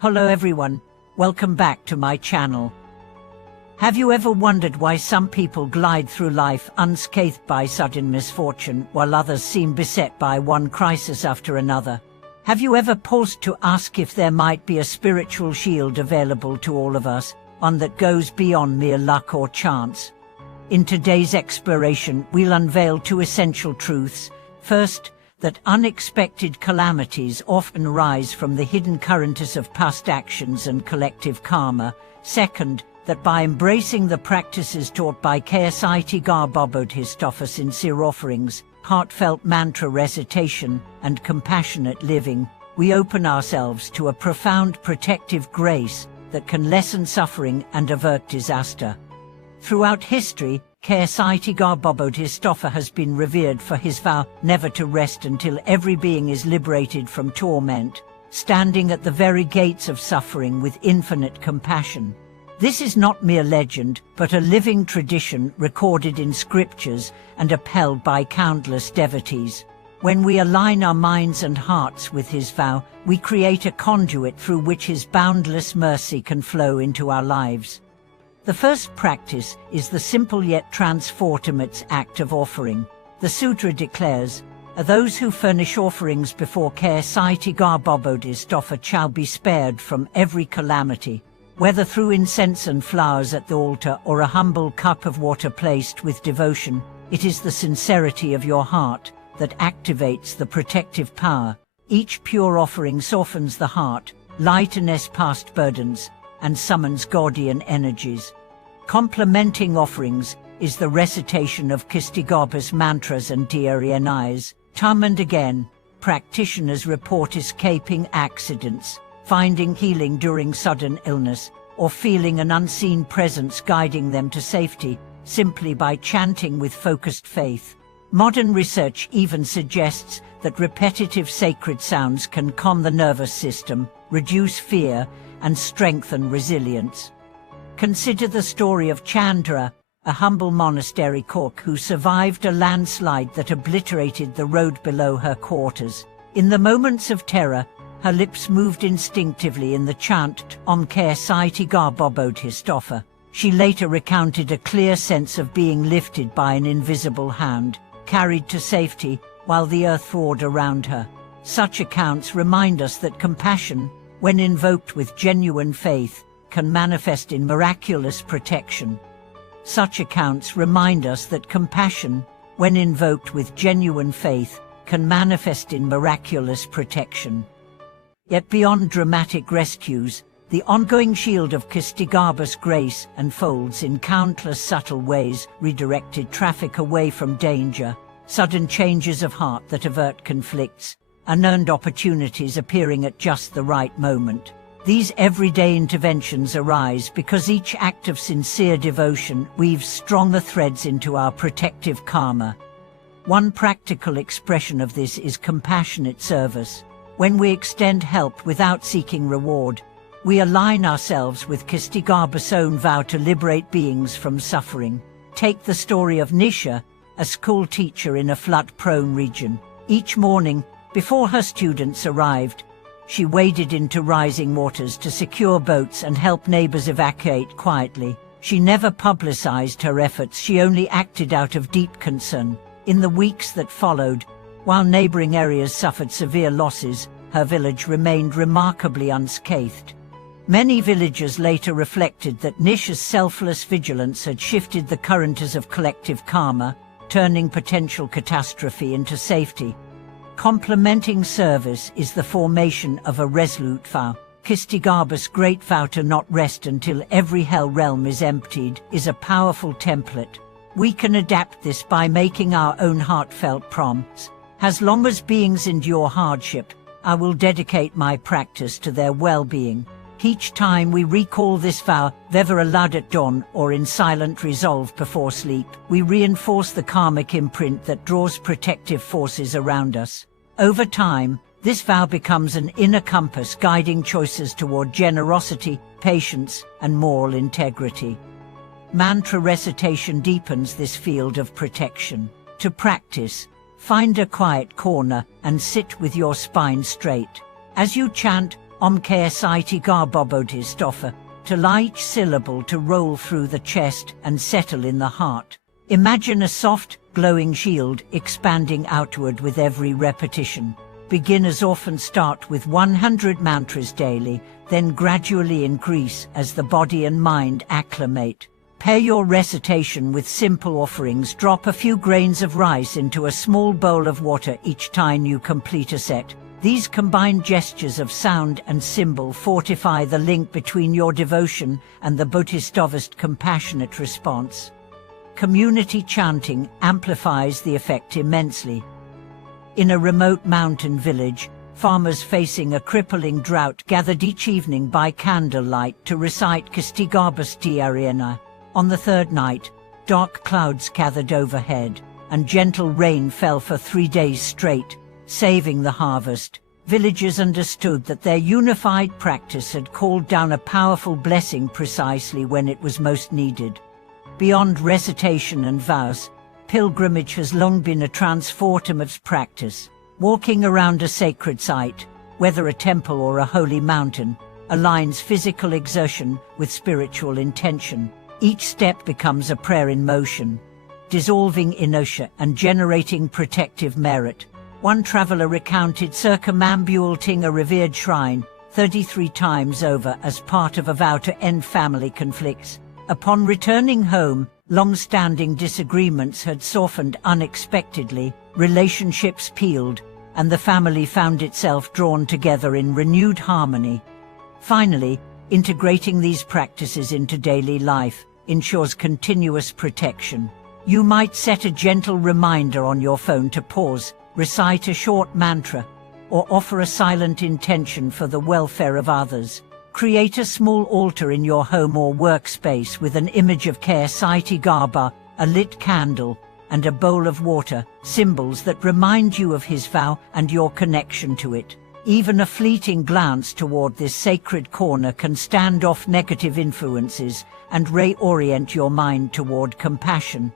Hello everyone, welcome back to my channel. Have you ever wondered why some people glide through life unscathed by sudden misfortune while others seem beset by one crisis after another? Have you ever paused to ask if there might be a spiritual shield available to all of us, one that goes beyond mere luck or chance? In today's exploration, we'll unveil two essential truths. First, that unexpected calamities often rise from the hidden currents of past actions and collective karma. Second, that by embracing the practices taught by Ksitigarbha Bodhisattva sincere offerings, heartfelt mantra recitation, and compassionate living, we open ourselves to a profound protective grace that can lessen suffering and avert disaster. Throughout history, Ksitigarbha Bodhisattva has been revered for his vow never to rest until every being is liberated from torment, standing at the very gates of suffering with infinite compassion. This is not mere legend, but a living tradition recorded in scriptures and upheld by countless devotees. When we align our minds and hearts with his vow, we create a conduit through which his boundless mercy can flow into our lives. The first practice is the simple yet transformative act of offering. The sutra declares, "Those who furnish offerings before Ksitigarbha Bodhisattva shall be spared from every calamity." Whether through incense and flowers at the altar or a humble cup of water placed with devotion, it is the sincerity of your heart that activates the protective power. Each pure offering softens the heart, lightens past burdens, and summons guardian energies. Complementing offerings is the recitation of Ksitigarbha's mantras and dhyana's. Time and again, practitioners report escaping accidents, finding healing during sudden illness, or feeling an unseen presence guiding them to safety, simply by chanting with focused faith. Modern research even suggests that repetitive sacred sounds can calm the nervous system, reduce fear, and strengthen resilience. Consider the story of Chandra, a humble monastery cook who survived a landslide that obliterated the road below her quarters. In the moments of terror, her lips moved instinctively in the chant Om Ksitigarbha Bodhisattva. She later recounted a clear sense of being lifted by an invisible hand, carried to safety while the earth roared around her. Such accounts remind us that compassion, when invoked with genuine faith, can manifest in miraculous protection. Such accounts remind us that compassion, when invoked with genuine faith, can manifest in miraculous protection. Yet beyond dramatic rescues, the ongoing shield of Ksitigarbha's grace unfolds in countless subtle ways, redirected traffic away from danger, sudden changes of heart that avert conflicts, unearned opportunities appearing at just the right moment. These everyday interventions arise because each act of sincere devotion weaves stronger threads into our protective karma. One practical expression of this is compassionate service. When we extend help without seeking reward, we align ourselves with Ksitigarbha's own vow to liberate beings from suffering. Take the story of Nisha, a school teacher in a flood-prone region. Each morning, before her students arrived, she waded into rising waters to secure boats and help neighbors evacuate quietly. She never publicized her efforts, she only acted out of deep concern. In the weeks that followed, while neighboring areas suffered severe losses, her village remained remarkably unscathed. Many villagers later reflected that Nisha's selfless vigilance had shifted the currents of collective karma, turning potential catastrophe into safety. Complementing service is the formation of a resolute vow. Ksitigarbha's great vow to not rest until every hell realm is emptied is a powerful template. We can adapt this by making our own heartfelt prompts. As long as beings endure hardship, I will dedicate my practice to their well-being. Each time we recall this vow, whether aloud at dawn or in silent resolve before sleep, we reinforce the karmic imprint that draws protective forces around us. Over time, this vow becomes an inner compass guiding choices toward generosity, patience, and moral integrity. Mantra recitation deepens this field of protection. To practice, find a quiet corner and sit with your spine straight. As you chant Ksitigarbha Bodhisattva, to allow each syllable to roll through the chest and settle in the heart. Imagine a soft, glowing shield expanding outward with every repetition. Beginners often start with 100 mantras daily, then gradually increase as the body and mind acclimate. Pair your recitation with simple offerings. Drop a few grains of rice into a small bowl of water each time you complete a set. These combined gestures of sound and symbol fortify the link between your devotion and the Bodhisattva's compassionate response. Community chanting amplifies the effect immensely. In a remote mountain village, farmers facing a crippling drought gathered each evening by candlelight to recite Ksitigarbha. On the third night, dark clouds gathered overhead, and gentle rain fell for 3 days straight, saving the harvest. Villagers understood that their unified practice had called down a powerful blessing precisely when it was most needed. Beyond recitation and vows, pilgrimage has long been a transformative practice. Walking around a sacred site, whether a temple or a holy mountain, aligns physical exertion with spiritual intention. Each step becomes a prayer in motion, dissolving inertia and generating protective merit. One traveler recounted circumambulating a revered shrine 33 times over as part of a vow to end family conflicts. Upon returning home, long-standing disagreements had softened unexpectedly, relationships healed, and the family found itself drawn together in renewed harmony. Finally, integrating these practices into daily life ensures continuous protection. You might set a gentle reminder on your phone to pause, recite a short mantra, or offer a silent intention for the welfare of others. Create a small altar in your home or workspace with an image of Ksitigarbha, a lit candle, and a bowl of water, symbols that remind you of his vow and your connection to it. Even a fleeting glance toward this sacred corner can stand off negative influences and reorient your mind toward compassion.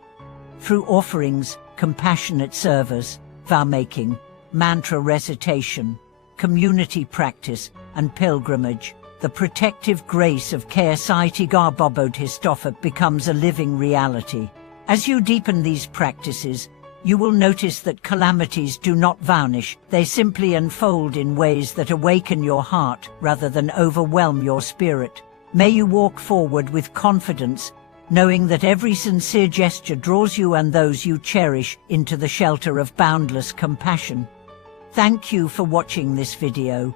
Through offerings, compassionate service, vow-making, mantra recitation, community practice, and pilgrimage, the protective grace of Ksitigarbha Bodhisattva becomes a living reality. As you deepen these practices, you will notice that calamities do not vanish, they simply unfold in ways that awaken your heart rather than overwhelm your spirit. May you walk forward with confidence, knowing that every sincere gesture draws you and those you cherish into the shelter of boundless compassion. Thank you for watching this video.